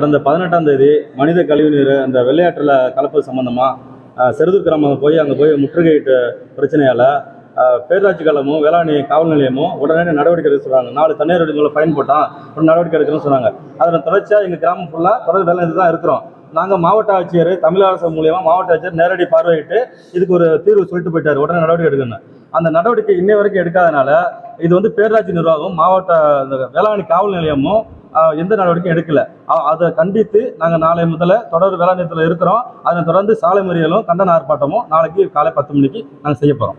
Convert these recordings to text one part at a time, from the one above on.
கடந்த 18ஆம் தேதி மனித கழிவுநீர் அந்த வெள்ளையாற்றில் கலப்பது சம்பந்தமாக செருதூர் கிராமம் அங்கே போய் முற்றுகையிட்ட பிரச்சனையால் பேரூராட்சி காலமும் வேளாண் காவல் நிலையமும் உடனே நடவடிக்கை எடுக்க சொல்கிறாங்க. 4 தண்ணீர் வடிகளை ஃபைன் போட்டால் ஒரு நடவடிக்கை எடுக்கணும்னு சொன்னாங்க. அதில் தொடர்ச்சியாக எங்கள் கிராமம் ஃபுல்லாக தொடர் வேலை தான் இருக்கிறோம். நாங்கள் மாவட்ட ஆட்சியர் தமிழக அரசு மூலியமாக மாவட்ட ஆட்சியர் நேரடி பார்வையிட்டு இதுக்கு ஒரு தீர்வு சொல்லிட்டு போயிட்டார், உடனே நடவடிக்கை எடுக்கணும். அந்த நடவடிக்கை இன்னை வரைக்கும் எடுக்காதனால இது பேரூராட்சி நிர்வாகம் மாவட்ட வேளாண் காவல் நிலையமும் எந்த நடவடிக்கையும் எடுக்கல. அதை கண்டித்து நாங்கள் நாளை முதல்ல தொடர் வேளாண் நிலையத்தில் இருக்கிறோம். அதனை தொடர்ந்து சாலை மறியலும் கண்டன ஆர்ப்பாட்டமும் நாளைக்கு காலை 10 மணிக்கு நாங்கள் செய்ய போகிறோம்.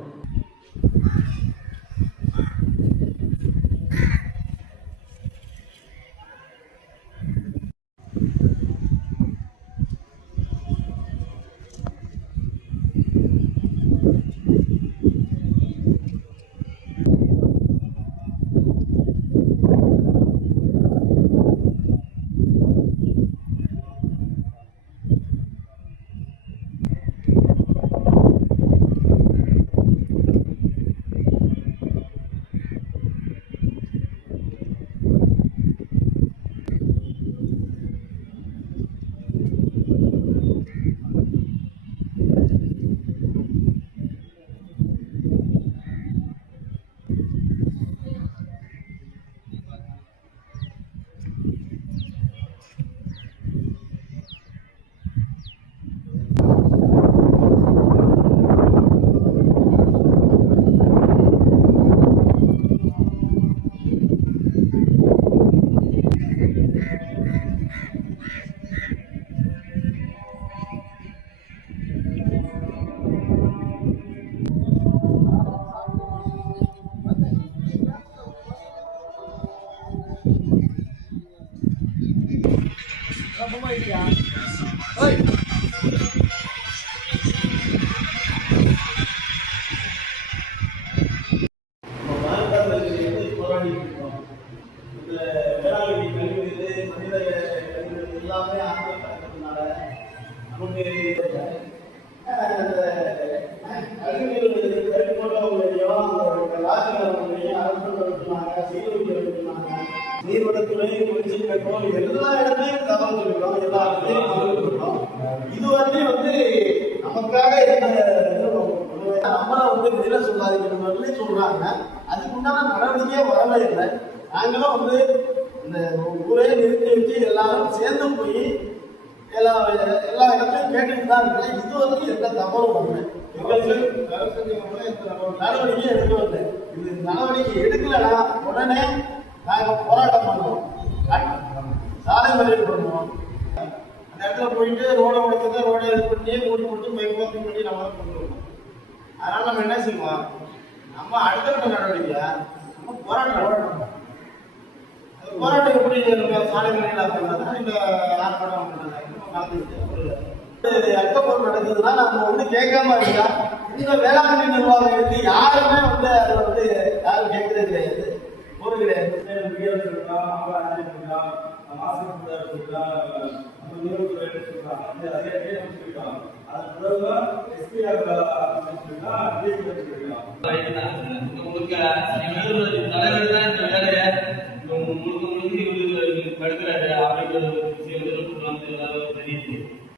நீர்வளத்துறை பெட்ரோல் எல்லா இடத்துலையும் தகவல் சொல்லிக்கிறோம், எல்லா இடத்துலையும் சொல்லிக்கிறோம். இது நமக்காக நம்மள வெளியில சொல்லாதீங்கன்னு சொல்றாங்க. அதுக்கு உண்டான நடவடிக்கையே வரவே இல்லை. நாங்களும் இந்த ஊரே நிறுத்தி வச்சு எல்லாரும் சேர்ந்து போய் எல்லா இடத்துலையும் கேட்டுட்டு தான் இருக்கிறேன். இது எந்த தவறும் வரல. எங்களுக்கு நடவடிக்கை எடுக்க வரல. இது நடவடிக்கை எடுக்கலன்னா உடனே நாங்கள் போராட்டம் பண்ணுவோம், சாலை மறியல் பண்ணுவோம். அந்த இடத்துல போயிட்டு ரோடை உடைச்சதை ரோடை இது பண்ணி மூடி கொடுத்து மைக்ரோஃபோன் பண்ணி நம்ம தான் கொண்டு வருவோம். அதனால நம்ம என்ன செய்வோம், நம்ம அடுத்த கட்ட நடவடிக்கை நம்ம போராட்டம் போராட்டம் எப்படி சாலை மறியல் பண்ணாதான் இந்த ஆர்ப்பாட்டம் அக்கப்போர் நடக்குதுன்னா நம்ம கேட்காம இருந்தா இந்த வேளாண்மை நிர்வாகம் இருக்கு யாருமே அதை யாரும் கேட்கறதே கிடையாது. ஒரு கிடையாது. தலைவர்